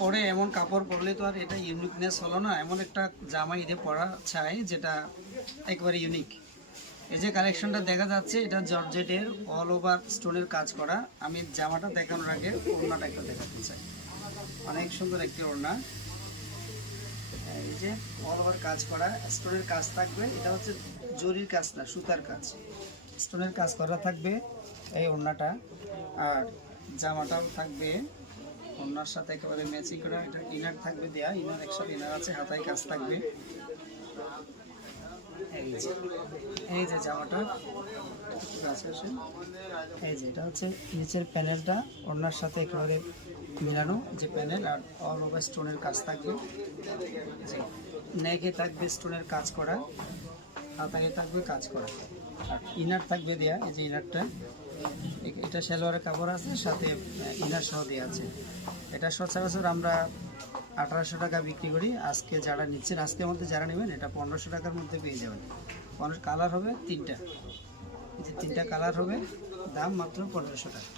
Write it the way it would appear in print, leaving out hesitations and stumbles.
পরে এমন কাপড় পরলে তো আর এটা ইউনিকনেস হলো না, এমন একটা জামা ঈদে পরা চাই যেটা একেবারে ইউনিক। এই যে কালেকশনটা দেখা যাচ্ছে এটা জর্জেটের অল ওভার স্টোনের কাজ করা। আমি জামাটা দেখানোর আগে ওড়নাটা একটু দেখাতে চাই। অনেক সুন্দর একটি ওড়না, এই যে অল ওভার কাজ করা স্টোনের কাজ থাকবে। এটা হচ্ছে জরির কাজ না, সুতার কাজ, স্টোনের কাজ করা থাকবে এই ওড়নাটা। আর জামাটাও থাকবে ওড়নার সাথে একেবারে ম্যাচিং করা। এটা ইনার থাকবে দেয়া, ইনার একসাথে ইনার আছে, হাতায় কাজ থাকবে। এই যে জামাটা এই যে এটা হচ্ছে নিচের প্যানেলটা ওড়নার সাথে একেবারে মিলানো যে প্যানেল, আর অল ওভার স্টোনের কাজ থাকবে। নেকে থাকবে স্টোনের কাজ করা, হাতায় থাকবে কাজ করা, আর ইনার থাকবে দেয়া। এই যে ইনারটা, এটা সালোয়ারের কাপড় আছে, সাথে ইনার সহ দেওয়া আছে। এটা সচরাচর আমরা 1800 টাকা বিক্রি করি। আজকে যারা নিচ্ছেন, আজকের মধ্যে যারা নেবেন, এটা 1500 টাকার মধ্যে পেয়ে যাবেন। কালার হবে 3টা, এই যে 3টা কালার হবে, দাম মাত্র 1500 টাকা।